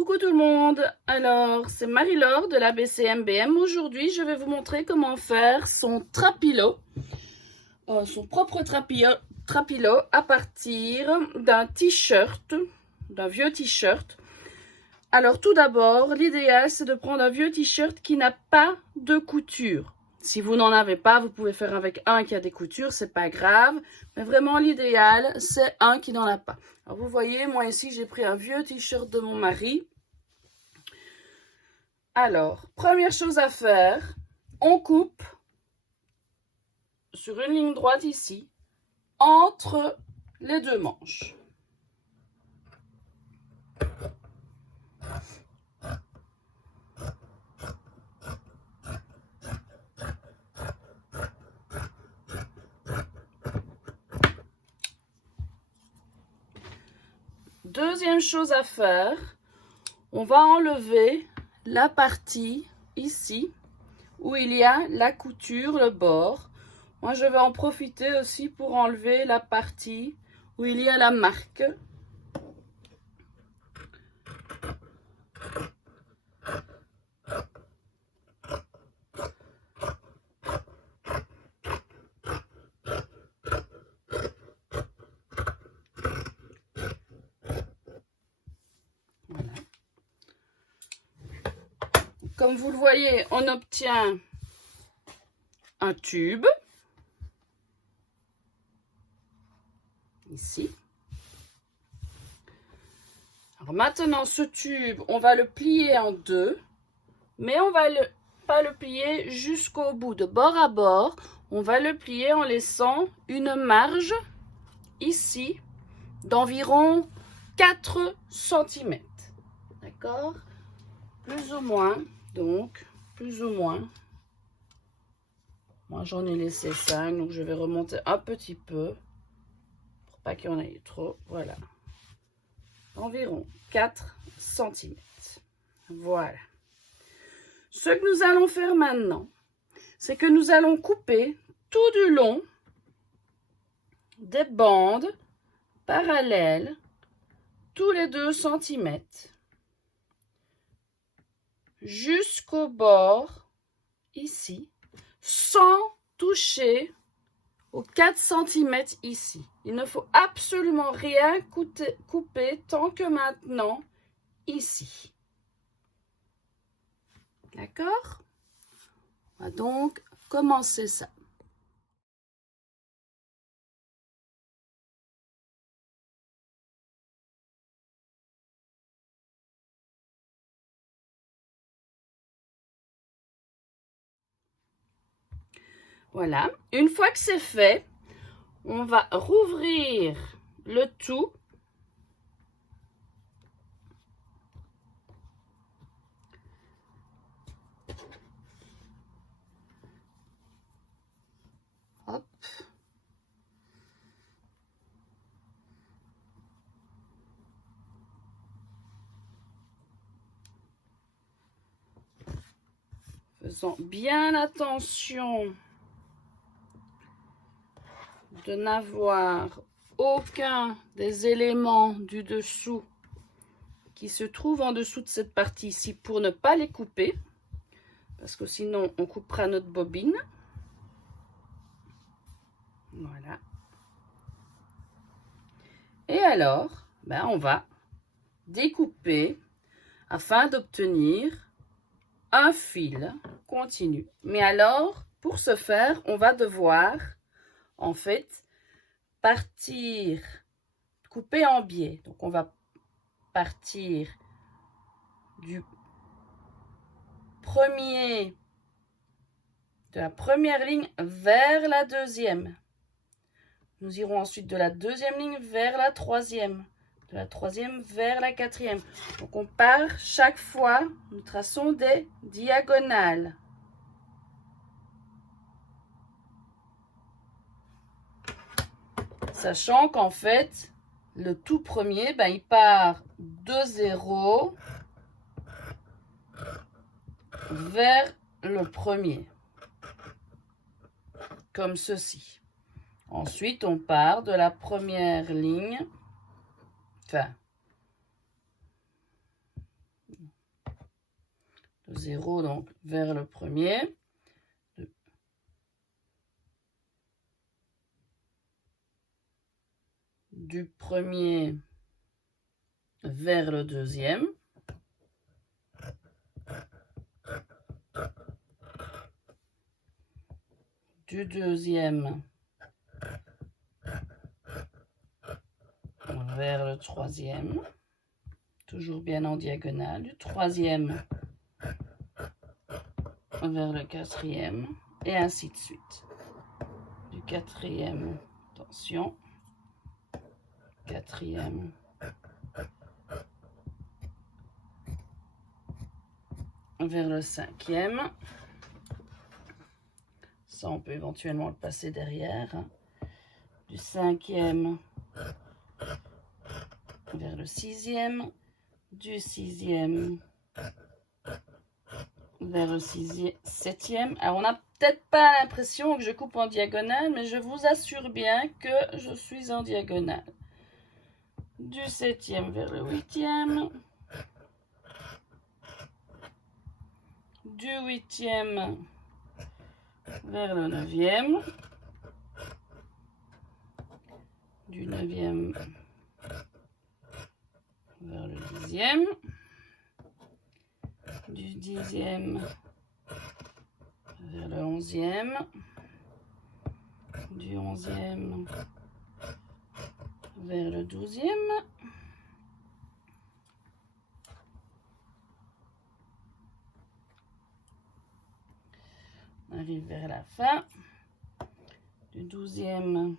Coucou tout le monde, alors c'est Marie-Laure de la BCMBM. Aujourd'hui je vais vous montrer comment faire son trapilo, son propre trapilo à partir d'un t-shirt, d'un vieux t-shirt. Alors tout d'abord, l'idéal c'est de prendre un vieux t-shirt qui n'a pas de couture. Si vous n'en avez pas, vous pouvez faire avec un qui a des coutures, c'est pas grave. Mais vraiment l'idéal c'est un qui n'en a pas. Alors vous voyez, moi ici j'ai pris un vieux t-shirt de mon mari. Alors, première chose à faire, on coupe sur une ligne droite ici, entre les deux manches. Deuxième chose à faire, on va enlever la partie ici où il y a la couture, le bord. Moi, je vais en profiter aussi pour enlever la partie où il y a la marque. Voilà. Comme vous le voyez, on obtient un tube. Ici. Alors maintenant, ce tube, on va le plier en deux, mais on va pas le plier jusqu'au bout, de bord à bord. On va le plier en laissant une marge ici d'environ 4 cm. D'accord? Plus ou moins, donc, plus ou moins. Moi, j'en ai laissé 5, donc je vais remonter un petit peu pour pas qu'il y en ait trop. Voilà. Environ 4 cm. Voilà. Ce que nous allons faire maintenant, c'est que nous allons couper tout du long des bandes parallèles tous les 2 cm jusqu'au bord ici, sans toucher aux 4 cm ici. Il ne faut absolument rien couper tant que maintenant ici. D'accord? On va donc commencer ça. Voilà. Une fois que c'est fait, on va rouvrir le tout. Hop. Faisons bien attention de n'avoir aucun des éléments du dessous qui se trouvent en dessous de cette partie ici pour ne pas les couper, parce que sinon on coupera notre bobine. Voilà. Et alors, on va découper afin d'obtenir un fil continu. Mais alors, pour ce faire, on va devoir en fait partir, couper en biais. Donc on va partir de la première ligne vers la deuxième. Nous irons ensuite de la deuxième ligne vers la troisième, de la troisième vers la quatrième. Donc on part chaque fois, nous traçons des diagonales. Sachant qu'en fait, le tout premier, il part de 0 vers le premier, comme ceci. Ensuite, on part de la première ligne, 0, donc vers le premier. Du premier vers le deuxième. Du deuxième vers le troisième. Toujours bien en diagonale. Du troisième vers le quatrième. Et ainsi de suite. Du quatrième, attention. Quatrième. Vers le cinquième. Ça, on peut éventuellement le passer derrière. Du cinquième vers le sixième. Du sixième vers le septième. Alors, on n'a peut-être pas l'impression que je coupe en diagonale, mais je vous assure bien que je suis en diagonale. Du septième vers le huitième. Du huitième vers le neuvième. Du neuvième vers le dixième. Du dixième vers le onzième. Du onzième vers le douzième. On arrive vers la fin. Du douzième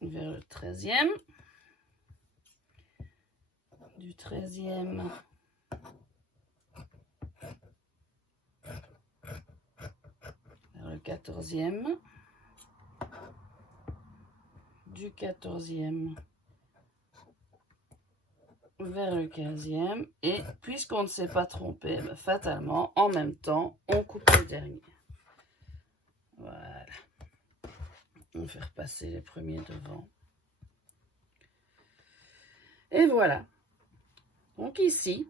vers le treizième. Du treizième vers le quatorzième. Du quatorzième vers le quinzième. Et puisqu'on ne s'est pas trompé, fatalement, en même temps, on coupe le dernier. Voilà. On va faire passer les premiers devant. Et voilà. Donc ici,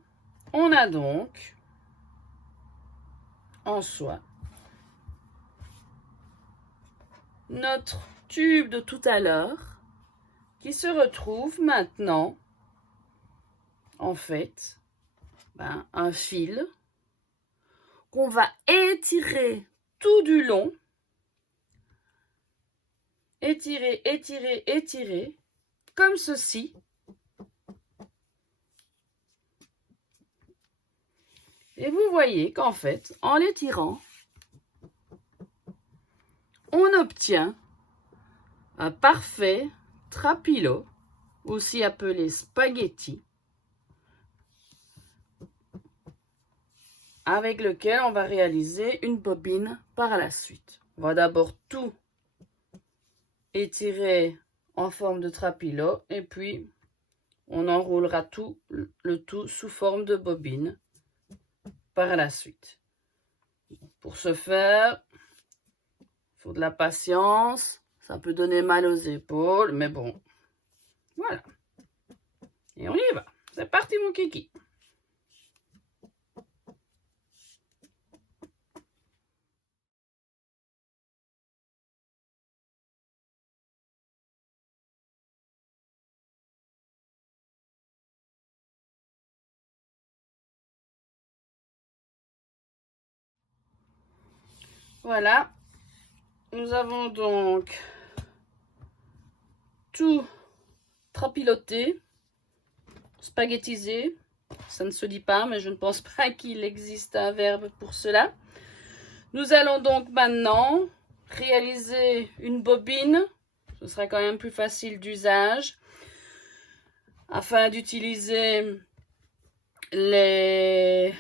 on a donc en soie notre tube de tout à l'heure qui se retrouve maintenant en fait un fil qu'on va étirer tout du long. Étirer, étirer, étirer, comme ceci. Et vous voyez qu'en fait, en l'étirant, on obtient un parfait trapilo, aussi appelé spaghetti, avec lequel on va réaliser une bobine par la suite. On va d'abord tout étirer en forme de trapilo et puis on enroulera le tout sous forme de bobine par la suite. Pour ce faire, il faut de la patience, ça peut donner mal aux épaules, mais bon, voilà. Et on y va, c'est parti mon kiki. Voilà, nous avons donc tout trapiloté, spaghettisé. Ça ne se dit pas, mais je ne pense pas qu'il existe un verbe pour cela. Nous allons donc maintenant réaliser une bobine. Ce sera quand même plus facile d'usage afin d'utiliser le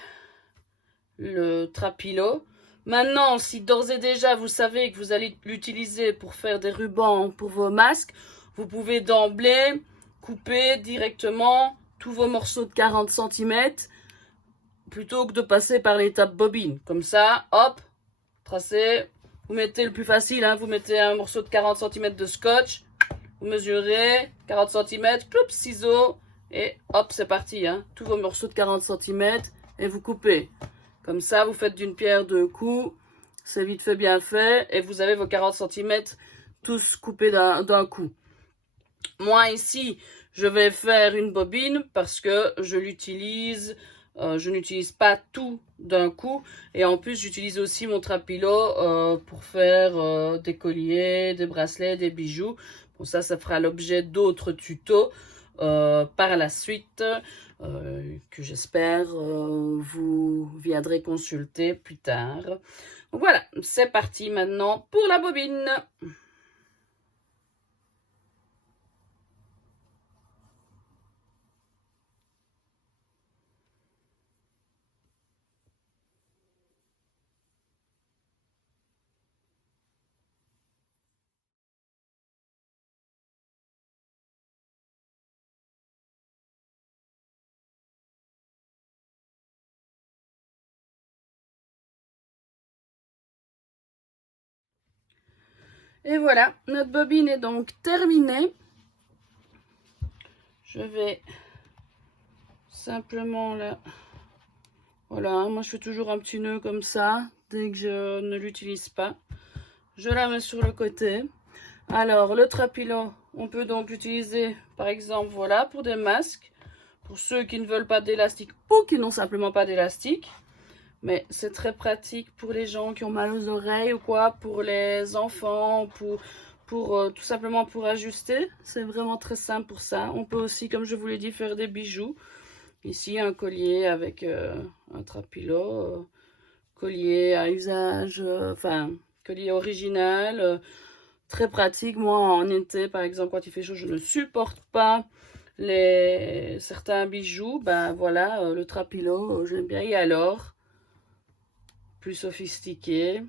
trapilo. Maintenant, si d'ores et déjà vous savez que vous allez l'utiliser pour faire des rubans pour vos masques, vous pouvez d'emblée couper directement tous vos morceaux de 40 cm plutôt que de passer par l'étape bobine. Comme ça, hop, tracé, vous mettez le plus facile, hein, vous mettez un morceau de 40 cm de scotch, vous mesurez 40 cm, ciseaux, Et hop, c'est parti, hein. Tous vos morceaux de 40 cm et vous coupez. Comme ça, vous faites d'une pierre deux coups. C'est vite fait, bien fait. Et vous avez vos 40 cm tous coupés d'un coup. Moi, ici, je vais faire une bobine parce que je l'utilise. Je n'utilise pas tout d'un coup. Et en plus, j'utilise aussi mon trapilo pour faire des colliers, des bracelets, des bijoux. Bon, ça fera l'objet d'autres tutos par la suite. Que j'espère vous viendrez consulter plus tard. Donc voilà, c'est parti maintenant pour la bobine. Et voilà, notre bobine est donc terminée. Je vais simplement là, voilà, moi je fais toujours un petit nœud comme ça, dès que je ne l'utilise pas. Je la mets sur le côté. Alors, le trapilo, on peut donc l'utiliser, par exemple, voilà, pour des masques, pour ceux qui ne veulent pas d'élastique ou qui n'ont simplement pas d'élastique. Mais c'est très pratique pour les gens qui ont mal aux oreilles ou quoi, pour les enfants, pour tout simplement pour ajuster. C'est vraiment très simple pour ça. On peut aussi, comme je vous l'ai dit, faire des bijoux. Ici, un collier avec un trapilo, collier à usage, enfin, collier original, très pratique. Moi, en été, par exemple, quand il fait chaud, je ne supporte pas certains bijoux. Ben voilà, le trapilo, j'aime bien. Et alors, plus sophistiqué.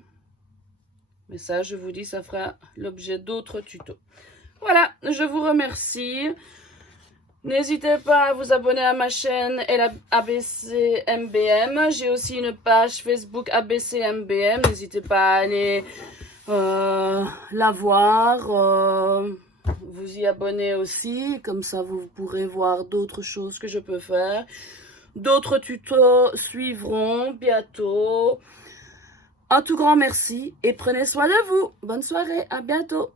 Mais ça, je vous dis, ça fera l'objet d'autres tutos. Voilà, je vous remercie. N'hésitez pas à vous abonner à ma chaîne ABCMBM. J'ai aussi une page Facebook ABCMBM. N'hésitez pas à aller la voir. Vous y abonner aussi. Comme ça, vous pourrez voir d'autres choses que je peux faire. D'autres tutos suivront bientôt. Un tout grand merci et prenez soin de vous. Bonne soirée, à bientôt.